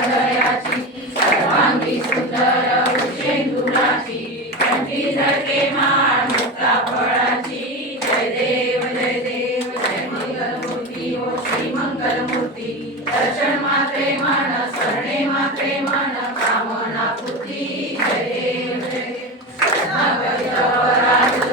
जयाची सर्वांगी सुंदर उशेंदुराची कंठी झळके माळ मुक्ता फळाची जय देव जय देव जय मंगलमूर्ती हो श्री मंगलमूर्ती दर्शन मात्रे मन सरणे मात्रे मन कामना पूर्ती जय देव जय देव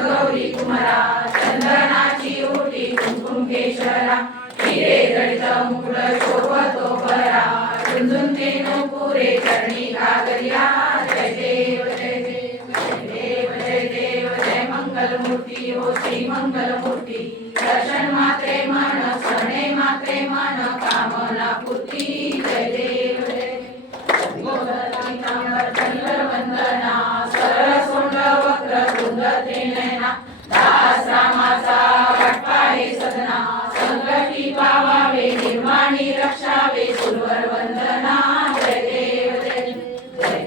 गौरी कुमारा चंदनाची ओटी कुंकुम केशरा हिरे जडित मुकुट शोभतो बरा झुंझुन तेनो पुरे चरणी घागरिया जय देव जय देव जय देव जय देव जय मंगलमूर्ती हो श्री मंगलमूर्ती दर्शन मात्रे मन सरणे मात्रे मन कामना पूर्ती जय देव जय देव वंदना सरसोंड वक्र तुंग त्रिनयना दास रामाचा वाटपाहे सदना संकटी पावावे निर्वाणी रक्षावे सुरवर वंदना जय देव जय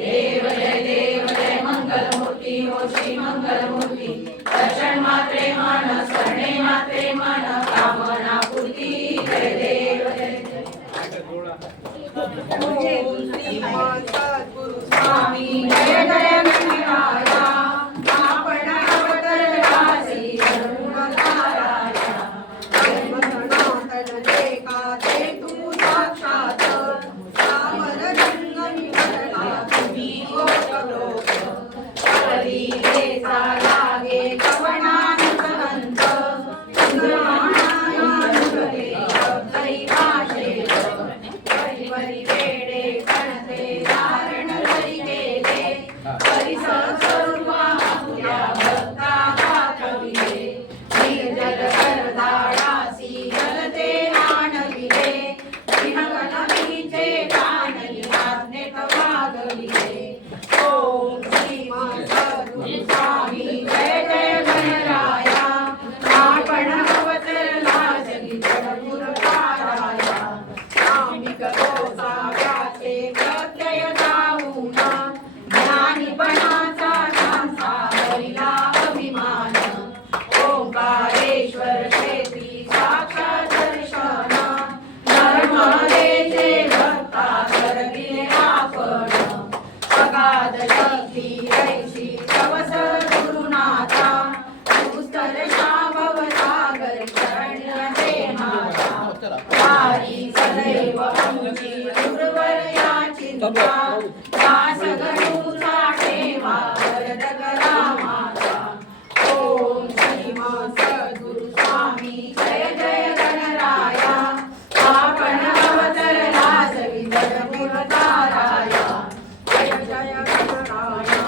देव जय देव जय मंगलमूर्ती हो श्री मंगलमूर्ती दर्शन मात्रे मन सरणे मात्रे मन कामना पूर्ती जय देव जय सद्गुरु स्वामी जय जय गणराया आपण अवतरलासी गुणधाराया ते तू साक्षात सावर जंगम करला तुम्ही गोपलोक परलीलेचा लागे कवनानुसवंत सुंदरमानानुगले शब्दै भाषेत परी परी वेडे कणते धारण करी केले परिसर स्वरूपा तुझ्या भक्ता दाखविले निर्जल करदाडासी जलते आणविले विहंगनवीचे काननी आज्ञेत वागविले ओम श्रीमान सद्गुरु स्वामी जय जय गणराया आपण अवतरला जगी जगुरकाराया आम्ही करो साव्याचे प्रत्यय जाऊना ज्ञानीपणाचा नामचा हरिला अभिमान ओंकारेश्वर क्षेत्री साक्षात दर्शन नर्मदेचे भक्ता करविले आपण अगाध शक्ती ऐशी तवस गुरुनाथा पुस्तल शाभव सागर शरण्यते माता वारी सदैव आमची दुर्वर चिंता दास गणूचा ठेवा वरद करा माता ओम श्रीमान सद्गुरु स्वामी जय जय गणराया आपण अवतरला जगी जगमुरताराया जय जय गणराया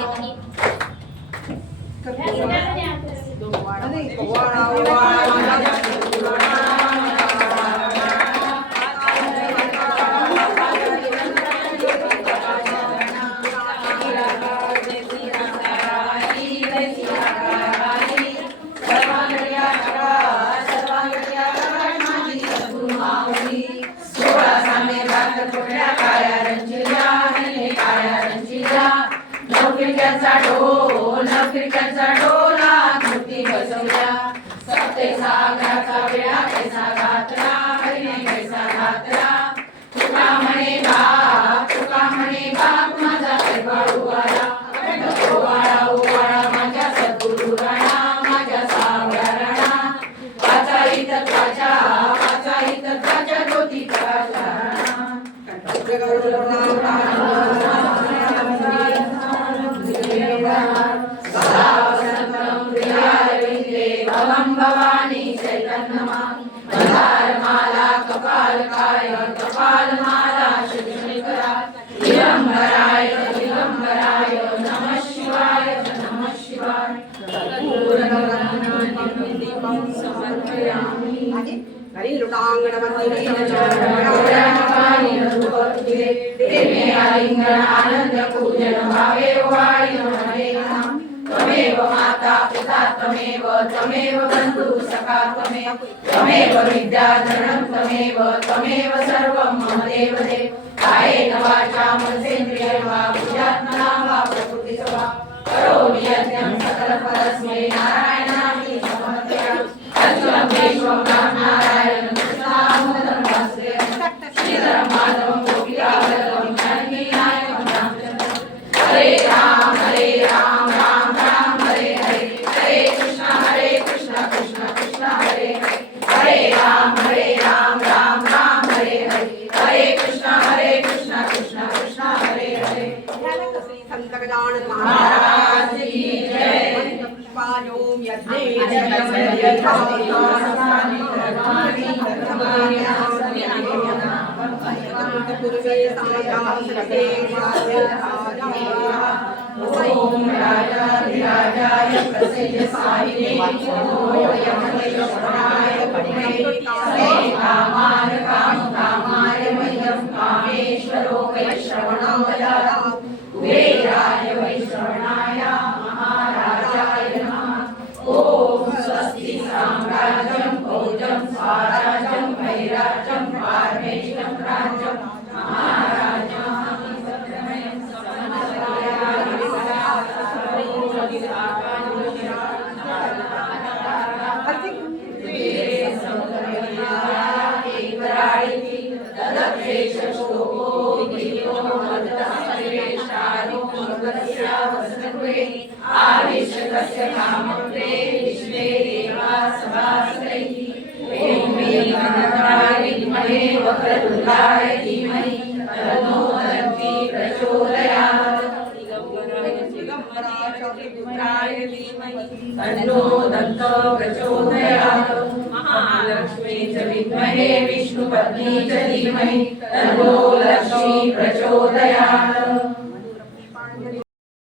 नौकरीचा डोला मूर्ती बसवल्या सप्ते सागराचा वेळा कैसा घातला हरिने कैसा घातला तुका म्हणे बाप माझा बाळू आला ओवाळा माझ्या सद्गुरु राणा माझ्या सावळ्या राणा वाचाई तत्वाच्या ज्योती प्रकाशा भवानी चैतन्यमा मंदारमाला कपालकाय कपालमाला शिवशंकरा दिगंबराय नमः शिवाय दीपं समर्पयामि आनंद पूजन भावे त्वमेव माता पिता त्वमेव बंधु सखा त्वमेव विद्याधरणं त्वमेव सर्वं मम देव देव कायेन वाचा मनसेन्द्रियैर्वा बुद्ध्यात्मना वा प्रकृतितो वा करोमि यज्ञं सकलपरस्मै नारायणाय समर्पयामि अच्युतं केशवं नारायणं कृष्णामृतं वासुदेवं श्रीधरं माधवं गोपिकावल्लभं गजानन महाराज की जय। पुष्पायोम ओम राजाधिराजाय प्रसय्यसायिने नमो यमनिश्वराय पठे कामान कामकामाय मह्यं कामेश्वरो वैश्रवणाय कुबेराय वैश्रवणाय महाराजाय नमः। ओम स्वस्ति साम्राज्यं भोजं स्वराज्यं वैराज्यं पारमेष्टं राज्यं महाराजं आविष्कस्य कामप्रे विश्वे देवा सभासदैः ॐ गणपताय विद्महे वक्रतुण्डाय धीमहि तन्नो दन्ति प्रचोदयात् पुत्राय धीमहि तन्नो दन्तो प्रचोदयात् महालक्ष्मी च विद्महे विष्णुपत्नी च धीमहि तन्नो लक्ष्मी प्रचोदयात्